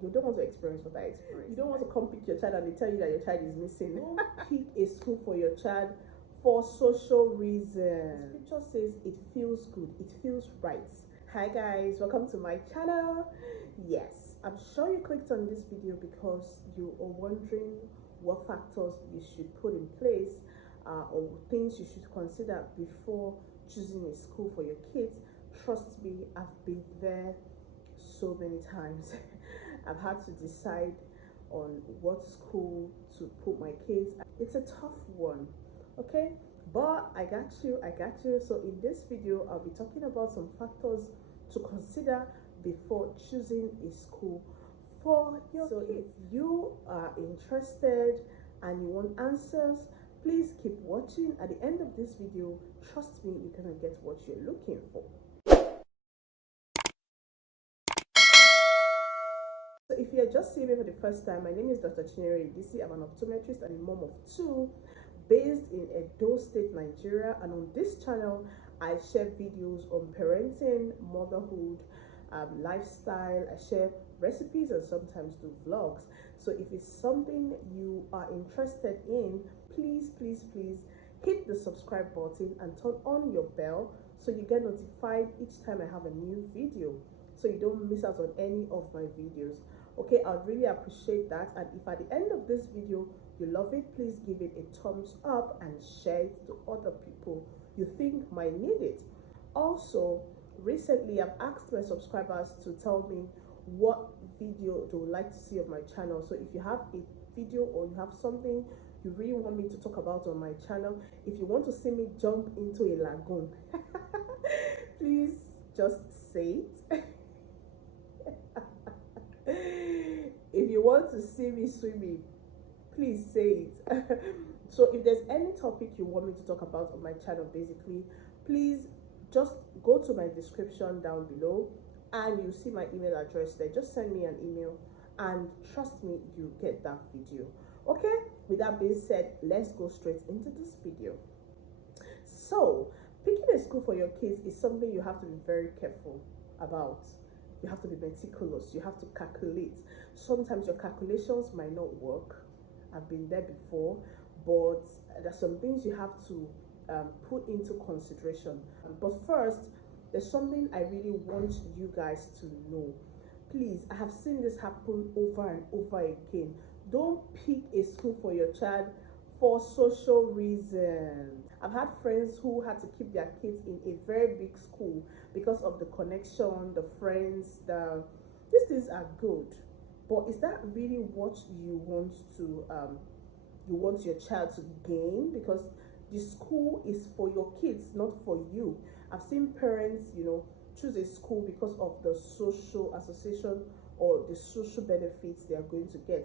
You don't want to experience what I experienced. You don't want to come pick your child and they tell you that your child is missing. Don't pick a school for your child for social reasons. The scripture says it feels good, it feels right. Hi guys, welcome to my channel. Yes, I'm sure you clicked on this video because you are wondering what factors you should put in place or things you should consider before choosing a school for your kids. Trust me, I've been there so many times. I've had to decide on what school to put my kids. It's a tough one, okay, but I got you. So in this video I'll be talking about some factors to consider before choosing a school for your kids. If you are interested and you want answers, please keep watching. At the end of this video, trust me, you're gonna get what you're looking for. So if you're just seeing me for the first time, my name is Dr. Chinyere Idisi. I'm an optometrist and a mom of two based in Edo State, Nigeria. And on this channel, I share videos on parenting, motherhood, lifestyle. I share recipes and sometimes do vlogs. So if it's something you are interested in, please hit the subscribe button and turn on your bell so you get notified each time I have a new video, so you don't miss out on any of my videos. Okay, I'd really appreciate that. And if at the end of this video you love it, please give it a thumbs up and share it to other people you think might need it. Also, recently I've asked my subscribers to tell me what video they would like to see on my channel. So if you have a video or you have something you really want me to talk about on my channel, if you want to see me jump into a lagoon, please just say it. If you want to see me swimming, please say it. So if there's any topic you want me to talk about on my channel, basically, please just go to my description down below and you see my email address there. Just send me an email and trust me, you get that video. Okay, with that being said, let's go straight into this video. So picking a school for your kids is something you have to be very careful about. You have to be meticulous. You have to calculate. Sometimes your calculations might not work. I've been there before, but there's some things you have to put into consideration. But first, there's something I really want you guys to know. Please, I have seen this happen over and over again. Don't pick a school for your child for social reasons. I've had friends who had to keep their kids in a very big school because of the connection, the friends, these things are good. But is that really what you want to you want your child to gain? Because the school is for your kids, not for you. I've seen parents, choose a school because of the social association or the social benefits they are going to get.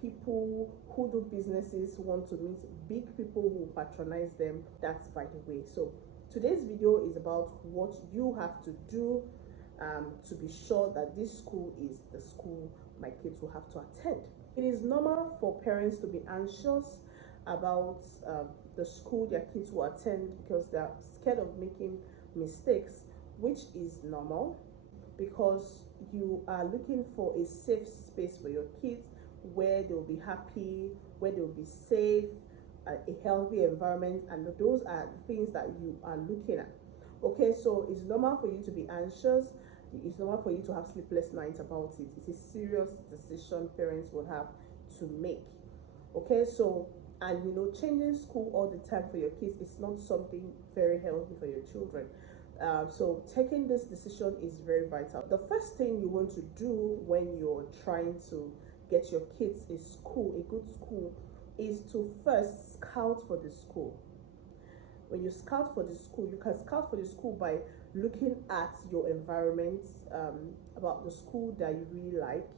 People who do businesses want to meet big people who patronize them. That's by the way. So today's video is about what you have to do to be sure that this school is the school my kids will have to attend. It is normal for parents to be anxious about the school their kids will attend because they're scared of making mistakes, which is normal because you are looking for a safe space for your kids where they'll be happy, where they'll be safe, a healthy environment, and those are the things that you are looking at. Okay, so it's normal for you to be anxious. It's normal for you to have sleepless nights about it. It's a serious decision parents will have to make. Okay, so and changing school all the time for your kids is not something very healthy for your children. So taking this decision is very vital. The first thing you want to do when you're trying to get your kids a good school, is to first scout for the school. When you scout for the school, you can scout for the school by looking at your environment, about the school that you really like.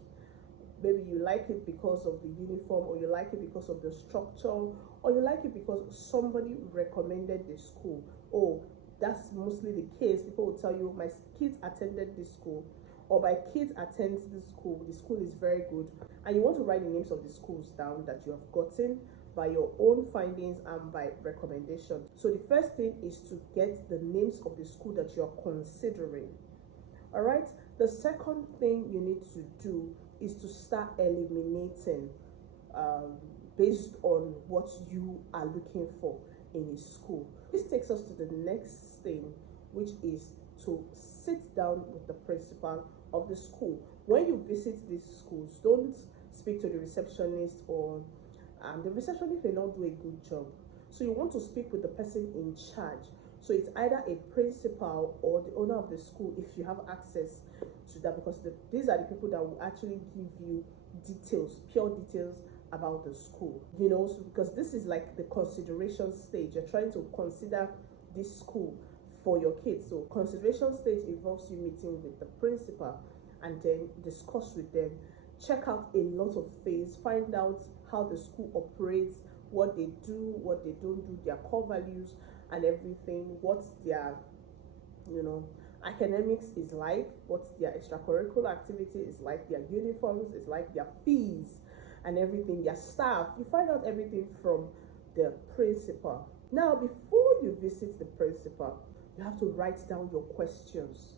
Maybe you like it because of the uniform, or you like it because of the structure, or you like it because somebody recommended the school. Oh, that's mostly the case. People will tell you, my kids attended this school, or my kids attends this school. The school is very good. And you want to write the names of the schools down that you have gotten by your own findings and by recommendation. So the first thing is to get the names of the school that you're considering. All right. The second thing you need to do is to start eliminating based on what you are looking for in a school. This takes us to the next thing, which is to sit down with the principal of the school. When you visit these schools, don't speak to the receptionist, or the receptionist may not do a good job. So you want to speak with the person in charge. So it's either a principal or the owner of the school if you have access to that, because these are the people that will actually give you details, pure details about the school. So because this is like the consideration stage. You're trying to consider this school for your kids. So consideration stage involves you meeting with the principal and then discuss with them, check out a lot of things, find out how the school operates, what they do, what they don't do, their core values and everything, what their academics is like, what their extracurricular activity is like, their uniforms is like, their fees and everything, their staff. You find out everything from the principal. Now, before you visit the principal, you have to write down your questions.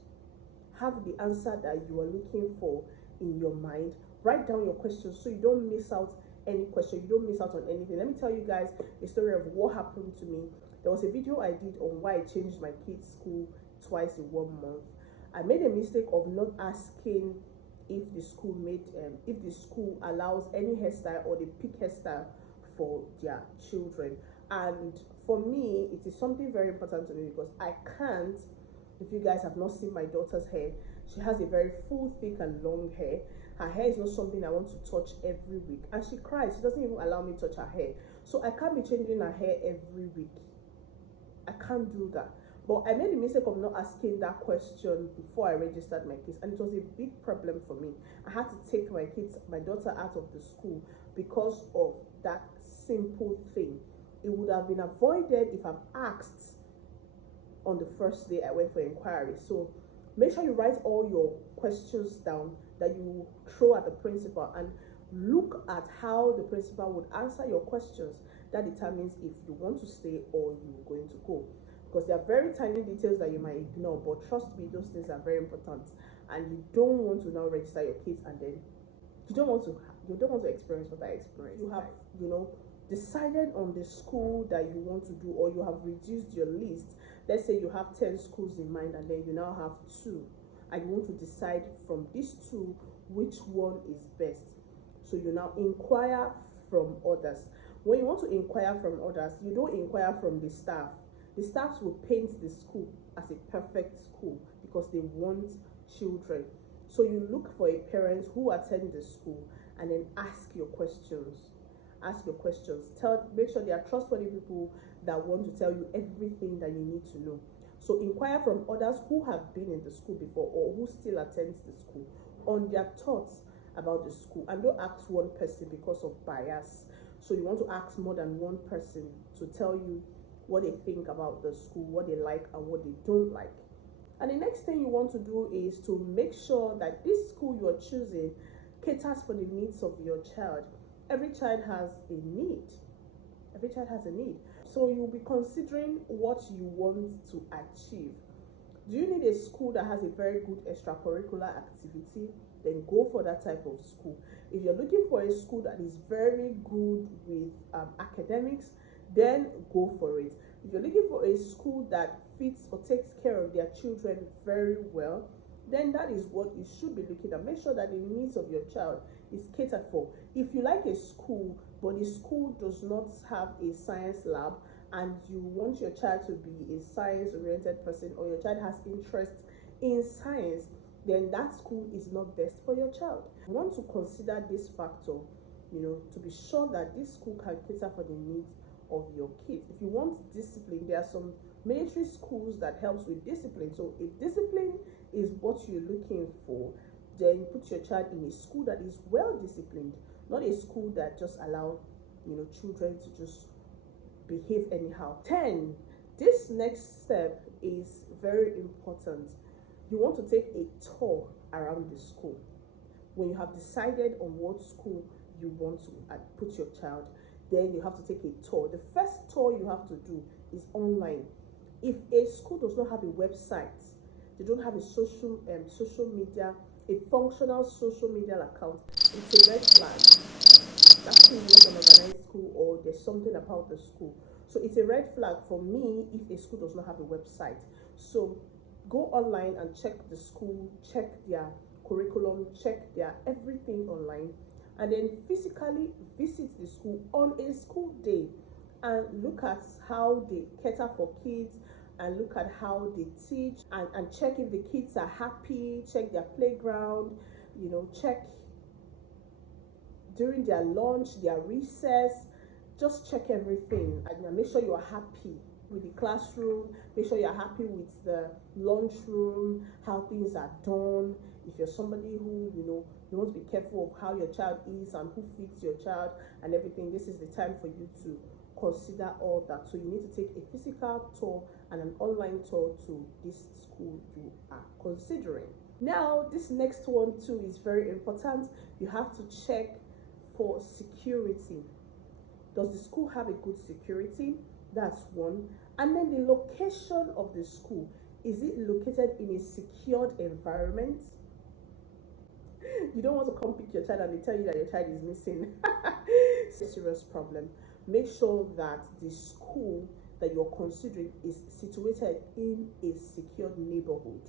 Have the answer that you are looking for in your mind. Write down your questions so you don't miss out any question, you don't miss out on anything. Let me tell you guys a story of what happened to me. There was a video I did on why I changed my kids' school twice in 1 month. I made a mistake of not asking if the school allows any hairstyle or they pick hairstyle for their children. And for me, it is something very important to me, because I can't, if you guys have not seen my daughter's hair, she has a very full, thick and long hair. Her hair is not something I want to touch every week, and she cries. She doesn't even allow me to touch her hair, so I can't be changing her hair every week. I can't do that. But I made the mistake of not asking that question before I registered my kids, and it was a big problem for me. I had to take my daughter out of the school because of that simple thing. It would have been avoided if I've asked on the first day I went for inquiry. So make sure you write all your questions down that you throw at the principal, and look at how the principal would answer your questions. That determines if you want to stay or you're going to go, because there are very tiny details that you might ignore, but trust me, those things are very important. And you don't want to now register your kids and then you don't want to experience what I experienced. You have decided on the school that you want to do, or you have reduced your list. Let's say you have 10 schools in mind and then you now have 2, and you want to decide from these 2 which one is best. So you now inquire from others. When you want to inquire from others, you don't inquire from the staff. The staffs will paint the school as a perfect school because they want children. So you look for a parent who attend the school and then ask your questions. Make sure they are trustworthy people that want to tell you everything that you need to know. So inquire from others who have been in the school before or who still attends the school on their thoughts about the school, and don't ask one person because of bias. So you want to ask more than one person to tell you what they think about the school, what they like and what they don't like. And the next thing you want to do is to make sure that this school you're choosing caters for the needs of your child. Every child has a need. So you'll be considering what you want to achieve. Do you need a school that has a very good extracurricular activity? Then go for that type of school. If you're looking for a school that is very good with academics, then go for it. If you're looking for a school that fits or takes care of their children very well, then that is what you should be looking at. Make sure that the needs of your child is catered for. If you like a school, but the school does not have a science lab, and you want your child to be a science-oriented person, or your child has interest in science, then that school is not best for your child. You want to consider this factor, to be sure that this school can cater for the needs of your kids. If you want discipline, there are some military schools that helps with discipline. So if discipline is what you're looking for, then put your child in a school that is well disciplined, not a school that just allow children to just behave anyhow. 10. This next step is very important. You want to take a tour around the school. When you have decided on what school you want to put your child, then you have to take a tour. The first tour you have to do is online. If a school does not have a website, they don't have a social media a functional social media account, it's a red flag. That school is not an organized school, or there's something about the school. So it's a red flag for me if a school does not have a website. So go online and check the school, check their curriculum, check their everything online, and then physically visit the school on a school day and look at how they cater for kids, and look at how they teach, and check if the kids are happy, check their playground, check during their lunch, their recess. Just check everything and make sure you are happy with the classroom. Make sure you're happy with the lunchroom, how things are done. If you're somebody who, you want to be careful of how your child is and who feeds your child and everything, this is the time for you to consider all that. So you need to take a physical tour and an online tour to this school you are considering. Now, this next one too is very important. You have to check for security. Does the school have a good security? That's one. And then the location of the school. Is it located in a secured environment? You don't want to come pick your child and they tell you that your child is missing. It's a serious problem. Make sure that the school that you're considering is situated in a secured neighborhood.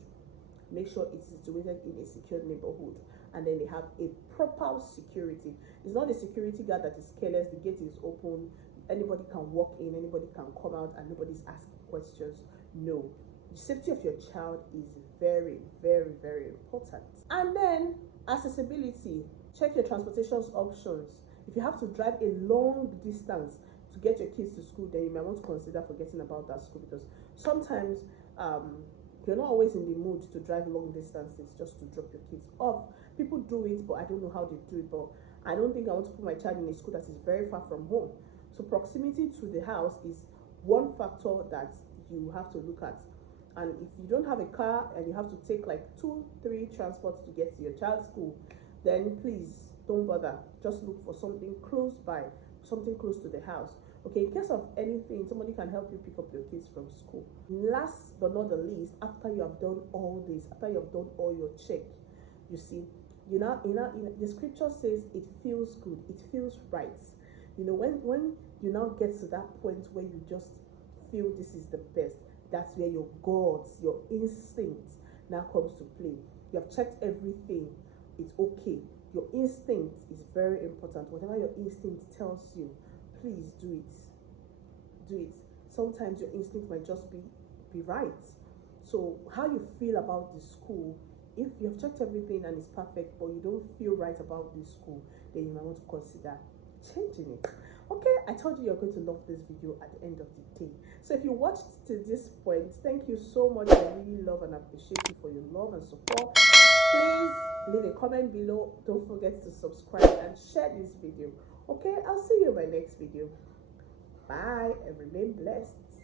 Make sure it's situated in a secured neighborhood, and then they have a proper security. It's not a security guard that is careless. The gate is open, anybody can walk in, anybody can come out, and nobody's asking questions. No, the safety of your child is very, very, very important. And then accessibility. Check your transportation options. If you have to drive a long distance to get your kids to school, then you might want to consider forgetting about that school, because sometimes you're not always in the mood to drive long distances just to drop your kids off. People do it, but I don't know how they do it. But I don't think I want to put my child in a school that is very far from home. So proximity to the house is one factor that you have to look at. And if you don't have a car and you have to take like 2-3 transports to get to your child's school, then please don't bother. Just look for something close by, something close to the house. Okay, in case of anything, somebody can help you pick up your kids from school. Last but not the least, after you have done all this, after you have done all your check, you see, the scripture says it feels good, it feels right. When you now get to that point where you just feel this is the best, that's where your gods, your instinct now comes to play. You have checked everything, it's okay. Your instinct is very important. Whatever your instinct tells you, please do it. Do it. Sometimes your instinct might just be right. So how you feel about the school, if you have checked everything and it's perfect, but you don't feel right about the school, then you might want to consider changing it. Okay, I told you you're going to love this video at the end of the day. So if you watched to this point, thank you so much. I really love and appreciate you for your love and support. Please leave a comment below. Don't forget to subscribe and share this video. Okay, I'll see you in my next video. Bye and remain blessed.